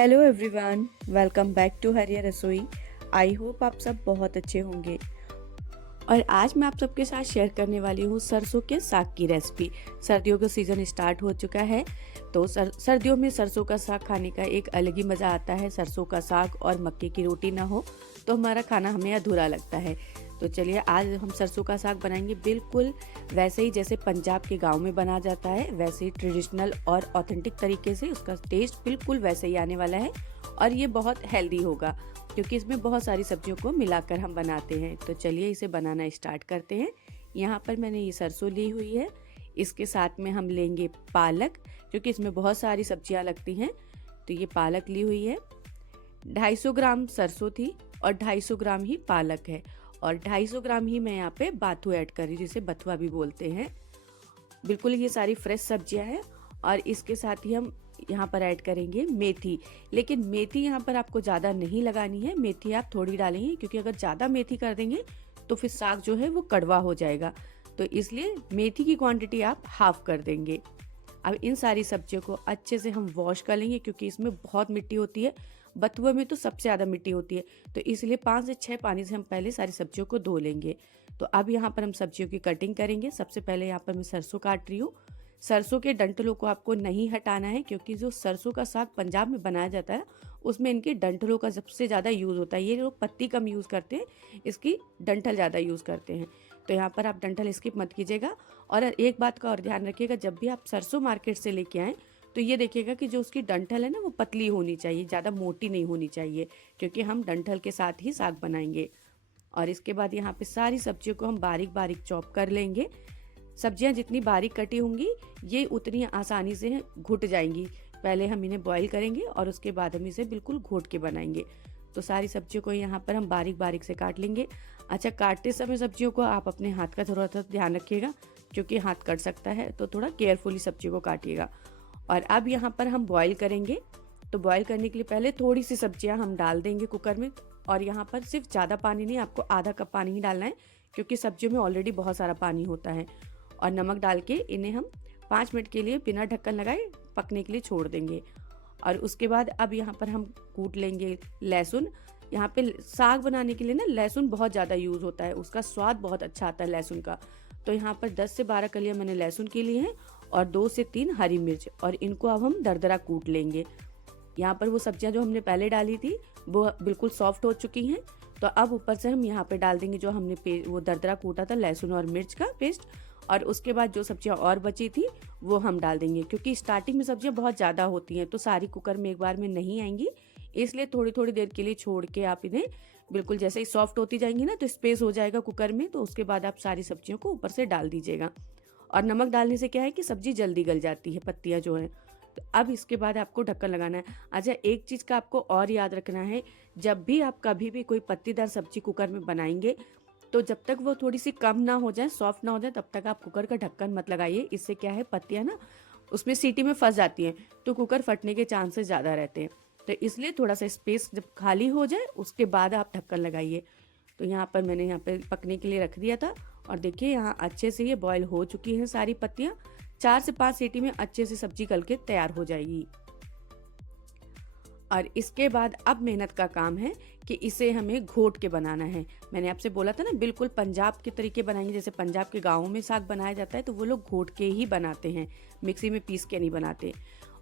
Hello everyone, welcome back to Hariya Rasoi. I hope आप सब बहुत अच्छे होंगे। और आज मैं आप सबके साथ शेयर करने वाली हूँ सरसों के साग की रेसिपी। सर्दियों का सीज़न स्टार्ट हो चुका है, तो सर्दियों में सरसों का साग खाने का एक अलग ही मज़ा आता है। सरसों का साग और मक्के की रोटी ना हो तो हमारा खाना हमें अधूरा लगता है। तो चलिए आज हम सरसों का साग बनाएंगे बिल्कुल वैसे ही जैसे पंजाब के गांव में बना जाता है, वैसे ही ट्रेडिशनल और ऑथेंटिक तरीके से। उसका टेस्ट बिल्कुल वैसे ही आने वाला है और ये बहुत हेल्दी होगा क्योंकि इसमें बहुत सारी सब्जियों को मिलाकर हम बनाते हैं। तो चलिए इसे बनाना स्टार्ट करते हैं। यहाँ पर मैंने ये सरसों ली हुई है, इसके साथ में हम लेंगे पालक, क्योंकि इसमें बहुत सारी सब्जियाँ लगती हैं। तो ये पालक ली हुई है, 250 ग्राम सरसों थी और 250 ग्राम ही पालक है, और 250 ग्राम ही मैं यहाँ पे बाथू ऐड कर रही हूँ, जिसे बथुआ भी बोलते हैं। बिल्कुल ये सारी फ्रेश सब्जियां हैं। और इसके साथ ही हम यहाँ पर ऐड करेंगे मेथी। लेकिन मेथी यहाँ पर आपको ज़्यादा नहीं लगानी है, मेथी आप थोड़ी डालेंगे, क्योंकि अगर ज़्यादा मेथी कर देंगे तो फिर साग जो है वो कड़वा हो जाएगा। तो इसलिए मेथी की क्वांटिटी आप हाफ कर देंगे। अब इन सारी सब्जियों को अच्छे से हम वॉश कर लेंगे, क्योंकि इसमें बहुत मिट्टी होती है। बथुआ में तो सबसे ज़्यादा मिट्टी होती है, तो इसलिए 5 से 6 पानी से हम पहले सारी सब्जियों को धो लेंगे। तो अब यहाँ पर हम सब्जियों की कटिंग करेंगे। सबसे पहले यहाँ पर मैं सरसों काट रही हूँ। सरसों के डंठलों को आपको नहीं हटाना है, क्योंकि जो सरसों का साग पंजाब में बनाया जाता है उसमें इनके डंठलों का सबसे ज़्यादा यूज़ होता है। ये लोग पत्ती कम यूज़ करते हैं, इसकी डंठल ज़्यादा यूज़ करते हैं। तो यहाँ पर आप डंठल स्किप मत कीजिएगा। और एक बात का और ध्यान रखिएगा, जब भी आप सरसों मार्केट से लेके आएँ तो ये देखिएगा कि जो उसकी डंठल है ना, वो पतली होनी चाहिए, ज़्यादा मोटी नहीं होनी चाहिए, क्योंकि हम डंठल के साथ ही साग बनाएंगे। और इसके बाद यहाँ पे सारी सब्जियों को हम बारीक बारीक चॉप कर लेंगे। सब्जियाँ जितनी बारीक कटी होंगी ये उतनी आसानी से घुट जाएंगी। पहले हम इन्हें बॉईल करेंगे और उसके बाद हम इसे बिल्कुल घोट के बनाएंगे। तो सारी सब्जियों को यहाँ पर हम बारीक बारीक से काट लेंगे। अच्छा, काटते समय सब्जियों को आप अपने हाथ का थोड़ा सा ध्यान रखिएगा, क्योंकि हाथ कट सकता है, तो थोड़ा केयरफुली सब्जियों को काटिएगा। और अब यहाँ पर हम बॉईल करेंगे। तो बॉईल करने के लिए पहले थोड़ी सी सब्जियाँ हम डाल देंगे कुकर में। और यहाँ पर सिर्फ ज़्यादा पानी नहीं, आपको आधा कप पानी ही डालना है, क्योंकि सब्जियों में ऑलरेडी बहुत सारा पानी होता है। और नमक डाल के इन्हें हम 5 मिनट के लिए बिना ढक्कन लगाए पकने के लिए छोड़ देंगे। और उसके बाद अब यहाँ पर हम कूट लेंगे लहसुन। यहाँ पे साग बनाने के लिए ना लहसुन बहुत ज़्यादा यूज़ होता है, उसका स्वाद बहुत अच्छा आता है लहसुन का। तो यहाँ पर 10 से 12 कलियाँ मैंने लहसुन की ली हैं और 2 से 3 हरी मिर्च, और इनको अब हम दरदरा कूट लेंगे। यहाँ पर वो सब्जियाँ जो हमने पहले डाली थी वो बिल्कुल सॉफ्ट हो चुकी हैं। तो अब ऊपर से हम यहाँ पे डाल देंगे जो हमने वो दरदरा कूटा था लहसुन और मिर्च का पेस्ट। और उसके बाद जो सब्जियाँ और बची थी वो हम डाल देंगे, क्योंकि स्टार्टिंग में सब्जियाँ बहुत ज़्यादा होती हैं तो सारी कुकर में एक बार में नहीं आएंगी। इसलिए थोड़ी थोड़ी देर के लिए छोड़ के आप इन्हें बिल्कुल जैसे ही सॉफ्ट होती जाएंगी ना, तो स्पेस हो जाएगा कुकर में, तो उसके बाद आप सारी सब्जियों को ऊपर से डाल दीजिएगा। और नमक डालने से क्या है कि सब्जी जल्दी गल जाती है, पत्तियाँ जो हैं। तो अब इसके बाद आपको ढक्कन लगाना है। अच्छा, एक चीज़ का आपको और याद रखना है, जब भी आप कभी भी कोई पत्तीदार सब्जी कुकर में बनाएंगे तो जब तक वो थोड़ी सी कम ना हो जाए, सॉफ्ट ना हो जाए, तब तक आप कुकर का ढक्कन मत लगाइए। इससे क्या है, पत्तियाँ ना उसमें सीटी में फंस जाती हैं, तो कुकर फटने के चांसेस ज़्यादा रहते हैं। तो इसलिए थोड़ा सा स्पेस जब खाली हो जाए उसके बाद आप ढक्कन लगाइए। तो यहाँ पर मैंने यहाँ पे पकने के लिए रख दिया था, और देखिए यहाँ अच्छे से ये बॉयल हो चुकी हैं सारी पत्तियाँ। 4 से 5 सीटी में अच्छे से सब्जी गल के तैयार हो जाएगी। और इसके बाद अब मेहनत का काम है कि इसे हमें घोट के बनाना है। मैंने आपसे बोला था ना, बिल्कुल पंजाब के तरीके बनाएंगे, जैसे पंजाब के गाँवों में साग बनाया जाता है तो वो लोग घोट के ही बनाते हैं, मिक्सी में पीस के नहीं बनाते।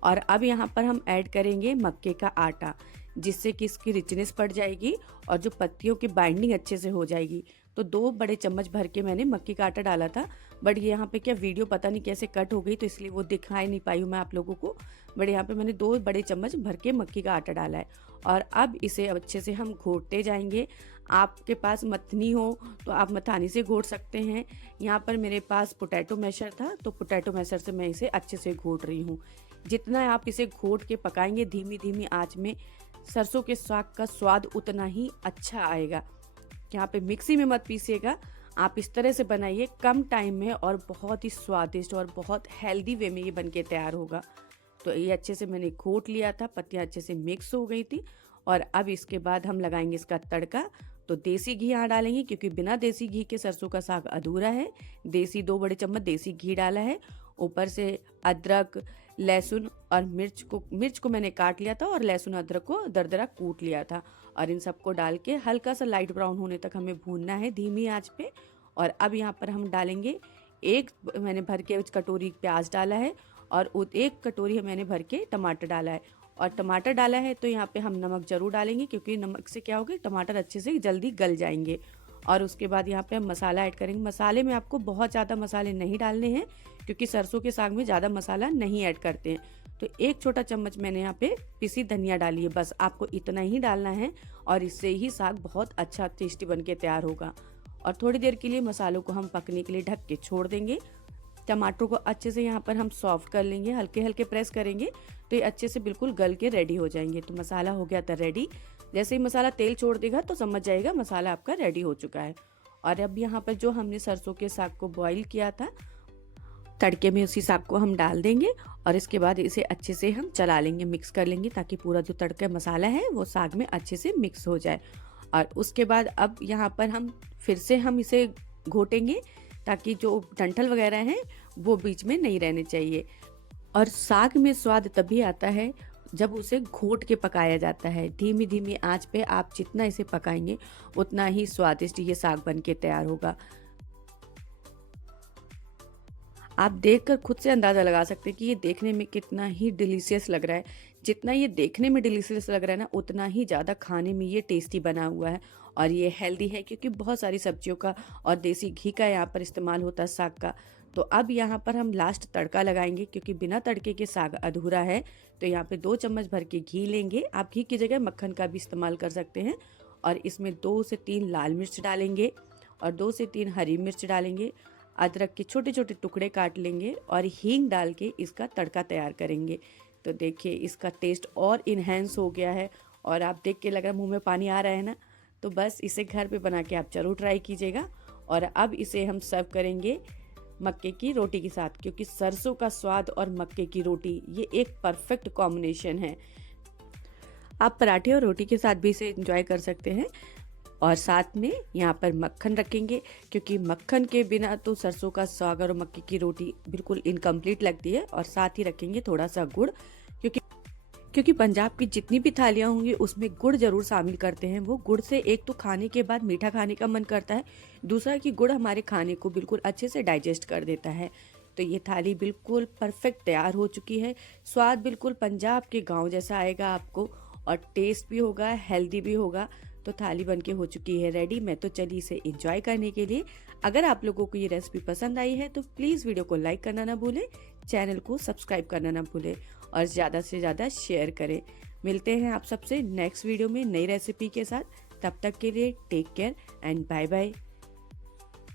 और अब यहाँ पर हम ऐड करेंगे मक्के का आटा, जिससे कि इसकी रिचनेस बढ़ जाएगी और जो पत्तियों की बाइंडिंग अच्छे से हो जाएगी। तो 2 बड़े चम्मच भर के मैंने मक्के का आटा डाला था, बट यहाँ पे क्या वीडियो पता नहीं कैसे कट हो गई, तो इसलिए वो दिखाई नहीं पाई हूँ मैं आप लोगों को। बट यहाँ पे मैंने 2 बड़े चम्मच भर के मक्के का आटा डाला है। और अब इसे अच्छे से हम घोटते जाएंगे। आपके पास मथनी हो तो आप मथानी से घोट सकते हैं। यहाँ पर मेरे पास पोटैटो मैशर था, तो पोटैटो मैशर से मैं इसे अच्छे से घोट रही हूँ। जितना आप इसे घोट के पकाएंगे धीमी धीमी आंच में, सरसों के साग का स्वाद उतना ही अच्छा आएगा। यहाँ पे मिक्सी में मत पीसिएगा, आप इस तरह से बनाइए कम टाइम में, और बहुत ही स्वादिष्ट और बहुत हेल्दी वे में ये बन के तैयार होगा। तो ये अच्छे से मैंने घोट लिया था, पत्तियाँ अच्छे से मिक्स हो गई थी। और अब इसके बाद हम लगाएंगे इसका तड़का। तो देसी घी यहाँ डालेंगे, क्योंकि बिना देसी घी के सरसों का साग अधूरा है। देसी 2 बड़े चम्मच देसी घी डाला है। ऊपर से अदरक, लहसुन और मिर्च को मैंने काट लिया था और लहसुन अदरक को दरदरा कूट लिया था। और इन सबको डाल के हल्का सा लाइट ब्राउन होने तक हमें भूनना है धीमी आंच पे। और अब यहाँ पर हम डालेंगे मैंने भर के कटोरी प्याज डाला है और 1 कटोरी मैंने भर के टमाटर डाला है। और टमाटर डाला है तो यहाँ पे हम नमक ज़रूर डालेंगे, क्योंकि नमक से क्या होगा, टमाटर अच्छे से जल्दी गल जाएंगे। और उसके बाद यहाँ पे हम मसाला ऐड करेंगे। मसाले में आपको बहुत ज़्यादा मसाले नहीं डालने हैं, क्योंकि सरसों के साग में ज़्यादा मसाला नहीं ऐड करते हैं। तो 1 छोटा चम्मच मैंने यहाँ पे पिसी धनिया डाली है, बस आपको इतना ही डालना है और इससे ही साग बहुत अच्छा टेस्टी बन के तैयार होगा। और थोड़ी देर के लिए मसालों को हम पकने के लिए ढक के छोड़ देंगे। टमाटर को अच्छे से यहाँ पर हम सॉफ्ट कर लेंगे, हल्के हल्के प्रेस करेंगे तो ये अच्छे से बिल्कुल गल के रेडी हो जाएंगे। तो मसाला हो गया था रेडी। जैसे ही मसाला तेल छोड़ देगा तो समझ जाएगा मसाला आपका रेडी हो चुका है। और अब यहाँ पर जो हमने सरसों के साग को बॉईल किया था तड़के में, उसी साग को हम डाल देंगे और इसके बाद इसे अच्छे से हम चला लेंगे, मिक्स कर लेंगे, ताकि पूरा जो तड़का मसाला है वो साग में अच्छे से मिक्स हो जाए। और उसके बाद अब यहाँ पर हम फिर से हम इसे घोटेंगे, ताकि जो डंठल वगैरह हैं वो बीच में नहीं रहने चाहिए। और साग में स्वाद तभी आता है जब उसे घोट के पकाया जाता है। धीमी धीमी आंच पे आप जितना इसे पकाएंगे उतना ही स्वादिष्ट ये साग बन के तैयार होगा। आप देखकर खुद से अंदाज़ा लगा सकते हैं कि ये देखने में कितना ही डिलीशियस लग रहा है। जितना ये देखने में डिलीशियस लग रहा है ना, उतना ही ज़्यादा खाने में ये टेस्टी बना हुआ है। और ये हेल्दी है, क्योंकि बहुत सारी सब्जियों का और देसी घी का यहाँ पर इस्तेमाल होता है साग का। तो अब यहाँ पर हम लास्ट तड़का लगाएंगे, क्योंकि बिना तड़के के साग अधूरा है। तो यहाँ पे 2 चम्मच भर के घी लेंगे, आप घी की जगह मक्खन का भी इस्तेमाल कर सकते हैं। और इसमें 2 से 3 लाल मिर्च डालेंगे और 2 से 3 हरी मिर्च डालेंगे। अदरक के छोटे छोटे टुकड़े काट लेंगे और हींग डाल के इसका तड़का तैयार करेंगे। तो देखिए इसका टेस्ट और इन्हेंस हो गया है और आप देख के लग रहा है मुंह में पानी आ रहा है ना। तो बस इसे घर पे बना के आप जरूर ट्राई कीजिएगा। और अब इसे हम सर्व करेंगे मक्के की रोटी के साथ, क्योंकि सरसों का स्वाद और मक्के की रोटी ये एक परफेक्ट कॉम्बिनेशन है। आप पराठे और रोटी के साथ भी इसे एंजॉय कर सकते हैं। और साथ में यहाँ पर मक्खन रखेंगे, क्योंकि मक्खन के बिना तो सरसों का साग और मक्के की रोटी बिल्कुल इनकम्प्लीट लगती है। और साथ ही रखेंगे थोड़ा सा गुड़, क्योंकि पंजाब की जितनी भी थालियाँ होंगी उसमें गुड़ जरूर शामिल करते हैं। वो गुड़ से एक तो खाने के बाद मीठा खाने का मन करता है, दूसरा कि गुड़ हमारे खाने को बिल्कुल अच्छे से डाइजेस्ट कर देता है। तो ये थाली बिल्कुल परफेक्ट तैयार हो चुकी है। स्वाद बिल्कुल पंजाब के गाँव जैसा आएगा आपको, और टेस्ट भी होगा, हेल्दी भी होगा। तो थाली बनके हो चुकी है रेडी। मैं तो चली इसे एंजॉय करने के लिए। अगर आप लोगों को ये रेसिपी पसंद आई है तो प्लीज़ वीडियो को लाइक करना ना भूलें, चैनल को सब्सक्राइब करना ना भूलें और ज़्यादा से ज़्यादा शेयर करें। मिलते हैं आप सबसे नेक्स्ट वीडियो में नई रेसिपी के साथ। तब तक के लिए take care and bye bye.